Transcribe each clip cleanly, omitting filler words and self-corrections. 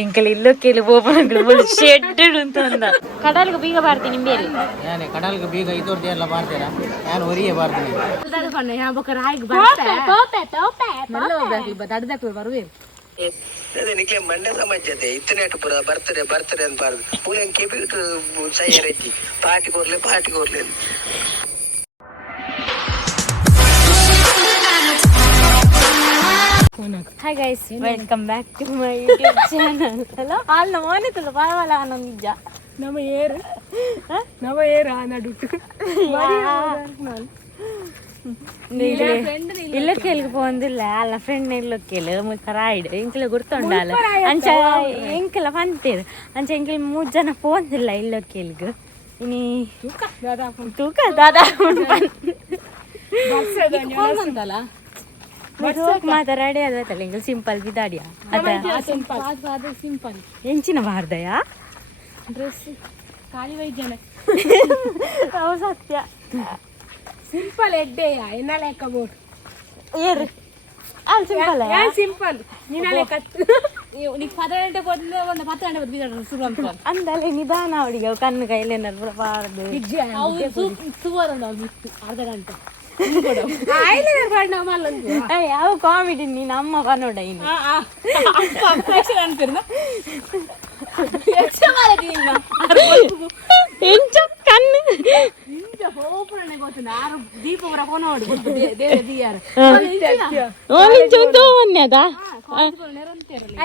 ಎಂಕಲ್ ಇಲ್ಲೋಕೆಲ್ಲಿ open shed ಅಂತ ಅಂದ ಕಡಲ್ಗೆ ಬೀಗ ಬಾರ್ತೀನಿ ನಿಂಬೇರಿ ಯಾನೆ ಕಡಲ್ಗೆ ಬೀಗ ಇದೋರ್ದೆ ಎಲ್ಲ ಬಾರ್ತೀರಾ ನಾನು ಒರಿಯೇ ಬಾರ್ತೀನಿ ನಿಕ್ಲೆ ಮಂಡ್ಯ ಸಮಾಜತೆ ಇತ್ತನೇಟು ಪುರ ಬರ್ತಡೆ ಅನ್ಬಾರ್ದು ಪೂಲೆನ್ ಕೆಬಿಟ್ಟು ಸೈಯರೈತಿ ಪಾರ್ಟಿ ಕೊರ್ಲೆ Hi guys, welcome back to my YouTube channel. Hello, all no one is parvala anandija. Nama year anadutu. ಇಲ್ಲೋಕೆಲ್ಗೆ ಬಂದಿಲ್ಲ ಅಲ್ಲ ಫ್ರೆಂಡ್ ಇಲ್ಲೋಕೆಲ್ಲ ರಾಯ್ಡ್ ಇಂಕಲ ಗುರ್ತೊಂಡಲ್ಲ ಅಂಚ ಎಂಕಲ ಬಂತೀರು ಅಂಚ ಎಂಕಲ್ 3 ಜನ ಪೋಂದಿಲ್ಲ ಇಲ್ಲೋಕೆಲ್ಗೆ ಇನಿ ತೂಕ ದಾದಾ ಅಂತಲ್ಲ ಮಾತಾಡಿ ಅದಲ್ಲ ಇಂಕಲ್ ಸಿಂಪಲ್ ಬಿದಾಡಿಯಾ ಸಿಂಪಲ್ ಎಂಚಿನ ಬಾರ್ದಯಾ ಡ್ರೆಸ್ ಖಾಲಿ ವೈದ್ಯನ ಅವು ಸತ್ಯ ಸಿಂಪಲ್ ಎಡ್ಡೆಯ ಎನ್ನ ಲೆಕ್ಕ ಬೋಟ್ ಏರು ಅಲ್ಲಿ ಸಿಂಪಲ್ ಸಿಂಪಲ್ ನಿನ್ನ ಲೆಕ್ಕ ನೀನು 10 ಗಂಟೆ ಬಂದು ಒಂದು 10 ಗಂಟೆ ಬಂದು ಶುರು ಅಂತ ಅಂದಲ್ಲಿ ನಿಧಾನ ಅವಳಿಗೆ ಕಣ್ಣು ಕೈಲಿ ಏನಾದ್ರು ಬಾರದು ಅರ್ಧ ಗಂಟೆ ಯಾವ ಕಾಮಿಡಿ ನೀನು ಅಮ್ಮ ಬನ್ನೋಡ ಇನ್ನು ಕಣ್ಣು ದೀಪವರ ಕೊನೋಡು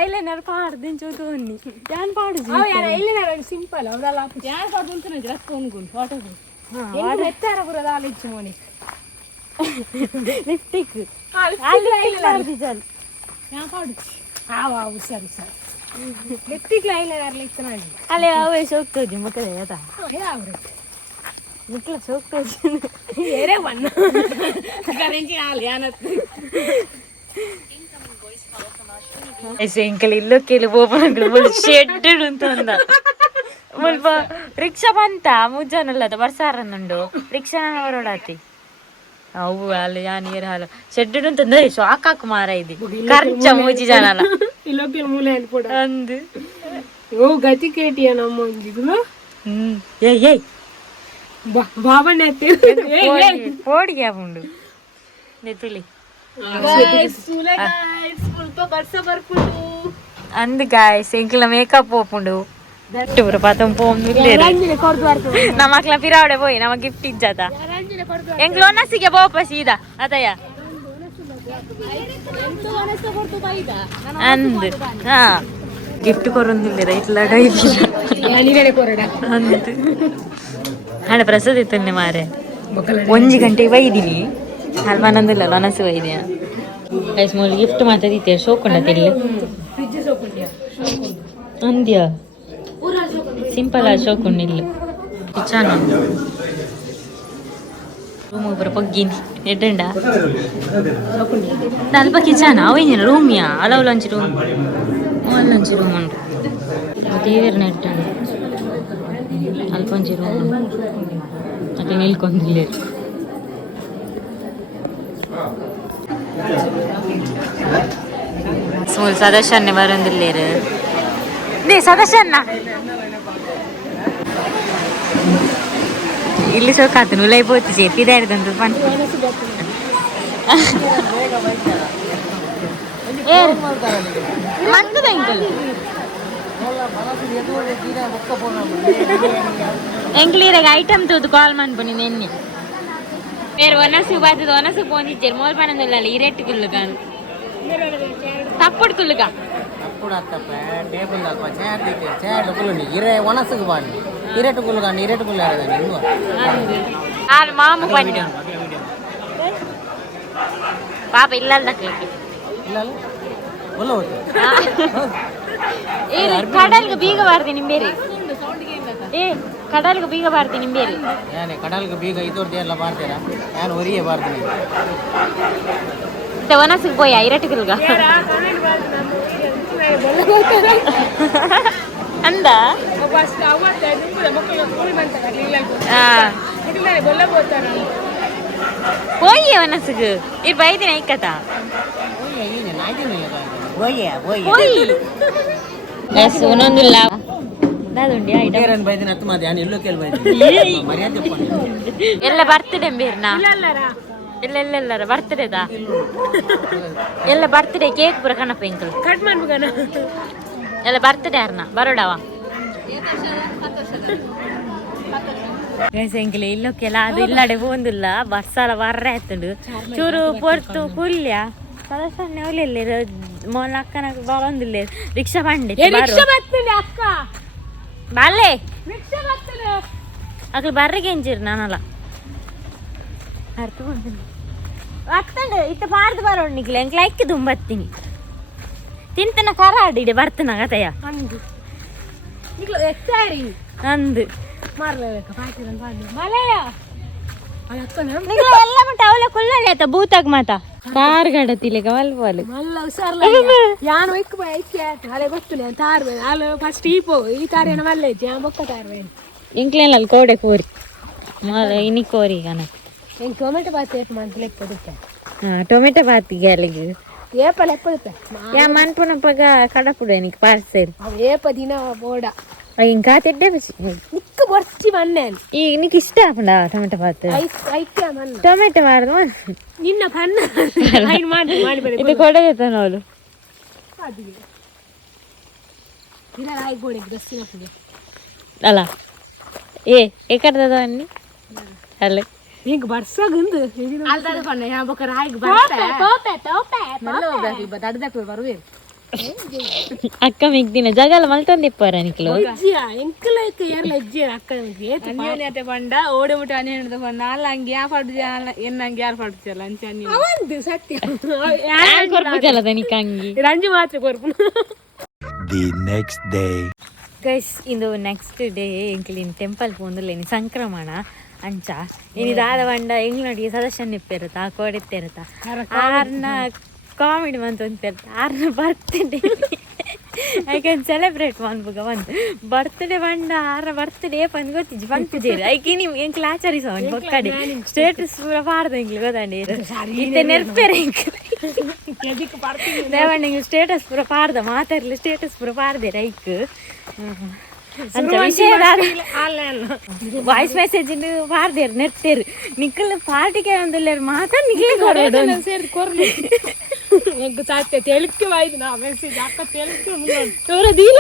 ಐಲೈನರ್ ಪಾಡ್ದು ಚೂತು ಬನ್ನಿ ಯಾನ್ ಪಾಡುದು ಐಲೈನರ್ ಸಿಂಪಲ್ ಅವರೆಲ್ಲ ಯಾರು ಪಾಡು ಅಂತ ರಸ್ತೆ ಅನ್ಕೊಂಡು ಫೋಟೋ ಎತ್ತಾರ ಬರೋದ ಆಲಿಚ್ಚು ಮೋನಿ ಲಿಪ್ಟಿಕ್ ಸರಿ ಸರಿ ಲಿಪ್ಟಿಕ್ ಐಲೈನರ್ ಲಿಕ್ಕ ಅಲ್ಲೇ ಅವೇ ಹೋಗ್ತೋಜಿ ಮಕ್ಕಳೇ ಅದ ನಿಕ್ಲ ಹೋಗ್ತೋಜಿ ಏರೇ ಬಣ್ಣ ಎಂಕಲ್ ಇಲ್ಲೋಕೆಲ್ಲಿ ಓಪನ್ ಶೆಡ್ ಅಂತ ಅಂದ ಮುಲ್ಪ ರಿಕ್ಷಾ ಬಂತ ಮುಜ್ಜಾನಲ್ಲದ ಬರ್ಸಾರನ್ನುಂಡು ರಿಕ್ಷಾ ಹೊರಡಾತಿ ಅವು ಅಲ್ಲಿ ನೀರು ಹಾಲು ಶೆಡ್ ಅಂತಂದ್ರೆ ಶಾಕ್ ಮಾರ ಇದೆ ಖರ್ಚ ಮೂಜಿ ಜನಲ್ಲ ಇಲ್ಲೋಕೆ ಮೂಲೆ ಅನ್ಕೊಡ ಅಂದು ಓ ಗತಿ ಕೇಟಿಯ ನಮ್ಮ ಒಂದಿದ್ರು ಏಯ್ ಬಾಬಣ್ಣ ಓಡಿಗೆ ಉಂಡು ನೆತ್ತಲಿ ಅಂದ್ ಗಾಯ್ಸ್ ಎಂಕಲ ಮೇಕಪ್ ಓಪುಂಡು ದಟ್ಟುರ ಪಾತಂ ಪೋಂದುಲ್ಲೇರು ನಮಕ್ಲ ಪಿರಾವಡೆ ಪೋಯಿ ನಮ ಗಿಫ್ಟ್ ಇಜ್ಜಾತ ಎಂಕ್ಲ ಒನಸಿಗೆ ಬೋಪ ಸೀದಾ ಅತಯ್ಯ ಅಂದ್ ಹಾ ಗಿಫ್ಟ್ ಕೊರೊಂದಿಲ್ಲೇರ ಇಟ್ಲ ladai ಅಂದ್ ಹಣ ಪ್ರಸಾದ ಇತ್ತನ್ನೆ ಮಾರೆ 1 ಗಂಟೆಗೆ ಬೈದಿನಿ ಹಲ್ವಾನಂದಿಲ್ಲ ಒನಸು ಬೈದಿಯ ಗೈಸ್ ಮೂಲ ಗಿಫ್ಟ್ ಮಾತಾದಿತ್ತೆ ಶೋಕೊಂಡತಿಲ್ಲ ಅಂದ್ಯಾ ಸಿಂಪಲ್ ಆಗಿ ಶೋಕೊಂಡಿಲ್ಲ ಕಿಚನ್ ರೂಮ್ ಒಬ್ಬರ ಪಗ್ಗಿನಿ ಎಡ್ಡಂಡ ಅಲ್ಪ ಕಿಚನ್ ಅವೇನಿಲ್ಲ ರೂಮಿಯಾ ಅಲಂಚಿ ರೂಮ್ ಉಂಟು ದೇವರನ್ನ ಎಡ್ಡಂಡ ಅಲ್ಪಂಚಿ ರೂಮ್ ಮತ್ತೆ ನಿಲ್ಕೊಂಡಿಲ್ಲ ಸ್ಮೂಲ್ ಸದಸ್ಯನ್ನೇ ಬರಂದಿಲ್ಲೇರು ಸದಸ್ಯನ್ನ ಇಲ್ಲಿ ಸೋಕಾತು ನುಲೈ ಪೋತಿ ಸೇಪಿದಾಡ್ದಂತ ಪನ್ ಮಂದದ ಎಂಕಲ್ ಎಂಕ್ಲೀರಾಗ ಐಟಮ್ ತೋದು ಕಾಲ್ ಮಾಡ್ಬನಿ ನೆನ್ನೆ ಬೇರೆ ಒನಸು ಬಾತದ ಒನಸು ಪೋಂದಿಚ್ಚೇರು ಮೋಲ್ ಪನಂದಿಲ್ಲ ಇರೆಟ್ಟು ಕುಲ್ಲುಗಾನು ತಪ್ಪುಡು ಕುಲ್ಲುಗ ಟೇಬಲ್ ಅಲ್ಪ ಚೇರ್ ಚೇರ್ ಕುಲ್ಲುನಿ ಇರೆ ಒಣಸಗೆ ಬಾನಿ ಇರೆಟ್ಟು ಕುಲ್ಲುಗಾನಿ ಇರೆಟ್ಟು ಕುಲ್ಲ ಆರು ಮಾಮು ಪಂಡಿ ಪಾಪ ಇಲ್ಲಲ್ದಕ್ಕೆ ಒಲ್ಲ ಕಡಲ್ಗೆ ಬೀಗ ಬಾರ್ದಿ ನಿಂಬೇರಿ ಕಡಲ್ಗೆ ಬೀಗ ಬಾರ್ದಿ ನಿಂಬೇರಿ ಯಾನೆ ಕಡಲ್ಗೆ ಬೀಗ ಇದೋರ್ದೆ ಎಲ್ಲ ಬಾರ್ತೀರಾ ನಾನು ಒರಿಯೇ ಬಾರ್ತೀನಿ ಒನಸಿಗೆ ಪೋಯ ಇರಟಿಗಲ್ಗ ಅಂದ పోయి మనసుకు ఈ బయట నైకత పోయి ಎಸ್ ಒಂದೊಂದಿಲ್ಲ ದಾದುಂಡಿ ಐಟಮ್ ಬೇರನ್ ಬೈದಿನ ಹತ್ತು ಮಾದಿ ನಾನು ಎಲ್ಲೋ ಕೇಳಿ ಬೈದಿನಿ ಮರ್ಯಾದೆ ತಪ್ಪಾನೆ ಎಲ್ಲ ಬರ್ತಡೆ ಬೇರ್ನಾ ಎಲ್ಲೆಲ್ಲರ ಬರ್ತಡೇದಾ ಎಲ್ಲ ಬರ್ತಡೇ ಕೇಕ್ ಪೂರ ಕಣಪ್ಪ ಎಂಕಲ್ ಕಟ್ ಮಾಡ್ಬೇಕನ ಎಲ್ಲ ಬರ್ತಡೇ ಯಾರನ ಬರೋಡವ ಎಂಕಲ್ ಇಲ್ಲೋಕೆಲ್ಲ ಅದು ಇಲ್ಲಡೆ ಹೋಂದಿಲ್ಲ ಬರ್ಸಾಲ ಬರ್ರೆ ಆಯ್ತುಂಡು ಚೂರು ಪೊರ್ತು ಕುಲ್ಯ ಸದಸ್ಯನೇ ಅವಲೆಲ್ಲಿ ಮೊನ್ನ ಅಕ್ಕನ ಬರೋಂದಿಲ್ಲ ರಿಕ್ಷಾ ಬಂಡೆ ಅಕ್ಕ ಬಾಲೆ ರಿಕ್ಷಾ ಬರ್ತದೆ ಅಕ್ಲು ಬರ್ರಿಗೆ ಎಂಜಿರ್ ನಾನಲ್ಲ ಅರ್ಥ ಮಾಡ್ತೀನಿ ಅತ್ತಂಡು ಇತ್ತ ಪಾರ್ದು ಬರೋಣ ನಿಕ್ಲೆ ಎಂಕ್ಲ ಐಕ್ಕೆ ತುಂಬತ್ತೀನಿ ತಿಂತನ ಖಾರ ಆಡಿಡೆ ಬರ್ತನ ಕತೆಯ ಅಂದು ಈಗ ಎತ್ತಾರಿ ಅಂದು ಮಾರ್ಲೇಬೇಕು ಪಾಯ್ತಿರನ್ ಬಾರ್ದು ಮಲೆಯ ಅಕ್ಕನ ನಿಕ್ಲ ಎಲ್ಲ ಮಟ್ಟ ಅವಲೆ ಕುಲ್ಲಡಿ ಆಯ್ತಾ ಭೂತಾಗ ಮಾತ ಕಾರ್ ಗಡತಿಲೆಗ ಮಲ್ಪೋಲು ಮಲ್ಲ ಹುಷಾರ್ಲ ಯಾನು ಐಕ್ ಬೈ ಐಕ್ಕೆ ಅಲೆ ಗೊತ್ತಿಲ್ಲ ತಾರ್ವೆ ಅಲ್ಲ ಫಸ್ಟ್ ಈ ತಾರೇನ ಮಲ್ಲೆ ಇಜ್ಜಿ ಬೊಕ್ಕ ತಾರ್ವೆ ಇಂಕ್ಲೇನ ಅಲ್ಲಿ ಕೋಡೆ ಕೋರಿ ಇನಿ ಕೋರಿ ಕನ ಹೆಂಗೆ ಟೊಮೆಟೊ ಬಾತ್ ಏಟ್ ಮಾಡ್ತಿಲ್ಲ ಎಪ್ಪದಕ್ಕೆ ಟೊಮೆಟೊ ಬಾತಿಗೆ ಅಲ್ಲಿಗೆ ಏಪಲ್ ಎಪ್ಪದಕ್ಕೆ ಯಾ ಮನ್ಪುನಪ್ಪಗ ಕಡಪುಡು ಎನಿಕ್ ಪಾರ್ಸೆಲ್ ಅವು ಏಪ ದಿನ ಬೋಡ ఇంకా తిట్టే నిక్కు బొర్చి మన్నాను ఈ నీకు ఇష్ట ఆపండా టొమాటో బాత్ ಐಕ್ಯ ಮನ್ನ ಟೊಮೆಟೊ ಮಾರ್ದು ನಿನ್ನ ಪನ್ನ ಮಾಡಿ ಬರೀ ಇದು ಕೊಡೆ ಜೊತೆ ನೋಡು ಇಲ್ಲ ರಾಯ್ ಗೋಡೆ ದಸ್ಸಿನ ಪುಗೆ ಅಲ್ಲ ಎಕ್ಕಡದ ಅన్ని ಅಲ್ಲ ಹಿಂಗ ಬರ್ಸಾಗಂದು ಅಲ್ದಾದ ಪನ್ನ ಯಾ ಬಕ ರಾಯ್ ಬರ್ತಾ ತೋಪೆ ಮಲ್ಲ ಹೋಗ್ಬೇಕು ಇಬ್ಬ ದಡ್ದಕ್ಕೆ ಬರುವೆ ಅಕ್ಕ ಮಿಗ್ದಿನ ಜಗಲ ಮಲ್ತಂದಿಪ್ಪಾರ ನಿಕ್ಲು ಎಂಕಲೈಕ ಯಾರ್ಲ ಅಜ್ಜಿ ಅಕ್ಕ ಅನ್ಯೋನ್ಯತೆ ಪಂಡ ಓಡಿ ಮುಟ್ಟ ಅನ್ಯೋನ್ಯತೆ ಪಂಡ ಅಲ್ಲ ಹಂಗೆ ಯಾ ಪಡ್ದು ಎನ್ನಂಗೆ ಯಾರು ಪಡ್ತಿಯಲ್ಲ ಅಂಚ ಅವಂದು ಸತ್ಯ ಕೊರ್ಪುಜಲದ ನಿಕ್ಕ ಹಂಗಿ ರಂಜು ಮಾತ್ರ ಕೊರ್ಪು The next day. ಗೈಸ್ ಇಂದು ನೆಕ್ಸ್ಟ್ ಡೇ ಎಂಕ್ಲಿನ ಟೆಂಪಲ್ ಪೋಂದುಲ್ಲೇನಿ ಸಂಕ್ರಮಣ ಅಂಚ ಇನಿದಾದ ಬಂಡ ಎಂಗ್ಲೊಟ್ಟಿಗೆ ಸದಸ್ಯ ನಿಪ್ಪಿರುತ್ತ ಆ ಕೋಡಿತ್ತಿರುತ್ತ ಆರ್ನ ಕಾಮಿಡಿ ಮಂತ್ ಅಂತಿರ್ತ ಆರ್ನ ಬರ್ತ್ಡೇ ಐ ಕ್ಯಾನ್ ಸೆಲೆಬ್ರೇಟ್ ಮನ್ಬುಗ ಒಂದು ಬರ್ತ್ಡೇ ಬಂಡ ಆರ ಬರ್ತ್ಡೇ ಪಂದ್ ಗೊತ್ತಿಜ್ಜಿ ಪಂಕ್ಜೇರಿ ಐಕಿ ನಿಮ್ ಎಂಕ್ಲ ಆಚರಿಸೋ ಬೊಕ್ಕಡೆ ಸ್ಟೇಟಸ್ ಪೂರ ಪಾಡ್ದ ಎಂಕ್ಲು ಗೊತ್ತಂಡಿ ಇತ್ತೆ ನೆರ್ಪೇರೆ ಎಂಕ್ಲು ದೇವಣ್ಣ ಎಂಗ್ಲು ಸ್ಟೇಟಸ್ ಪೂರ ಪಾಡ್ದ ಮಾತಾಡ್ಲಿ ಸ್ಟೇಟಸ್ ಪೂರ ಪಾಡ್ದೆ ರೈಕ್ ಅಂತ ವಿಷಯ ವಾಯ್ಸ್ ಮೆಸೇಜ್ ಪಾಡ್ದೇರು ನೆರ್ತೇರು ನಿಕ್ಕಲ್ ಪಾರ್ಟಿಗೆ ಒಂದಲ್ಲೇರು ಮಾತಾಡ್ ನಿಕ್ಲೆ ಕೊಡೋದು ಸೇರಿ ಕೊರ್ಲಿ ಎಂಕ ಸಾಧ್ಯ ತೆಳಕ್ಕೆ ವಾಯ್ದು ನಾ ಮೆಸೇಜ್ ಅಕ್ಕ ತೆಳಕ್ಕೆ ತೋರದಿಲ್ಲ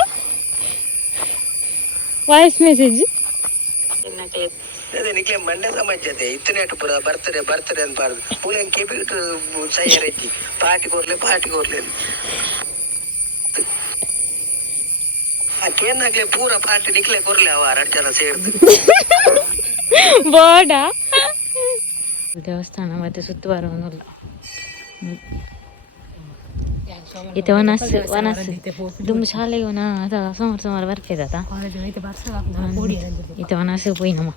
ವಾಯ್ಸ್ ಮೆಸೇಜ್ ಅದೇ ನಿಕ್ಲೆ ಮಂಡ್ಯ ಸಮಾಜತೆ ಇತ್ತನೇಟು ಪುರ ಬರ್ತಡೆ ಅನ್ಬಾರ್ದು ಪೂಲೆಂಗೆ ಕೆಬಿಟ್ಟು ಸೈಯರೈತಿ ಪಾರ್ಟಿ ಕೊರ್ಲೆ ಆ ಕೇರ್ನಾಗ್ಲೆ ಪೂರ ಪಾರ್ಟಿ ನಿಕ್ಲೆ ಕೊರ್ಲೆ ಅವ 2 ಜನ ಸೇರ್ದು ಬೋಡ ದೇವಸ್ಥಾನ ಮತ್ತೆ ಸುತ್ತುವರವನ್ನುಲ್ಲ ಇತ್ತೆ ವನಸ್ ದುಂಬು ಶಾಲೆಗೆ ಸೋಮವಾರ ಬರ್ತಿದತ ಇತ್ತೆ ವನಸ್ ಪೋಯಿ ನಮ್ಮ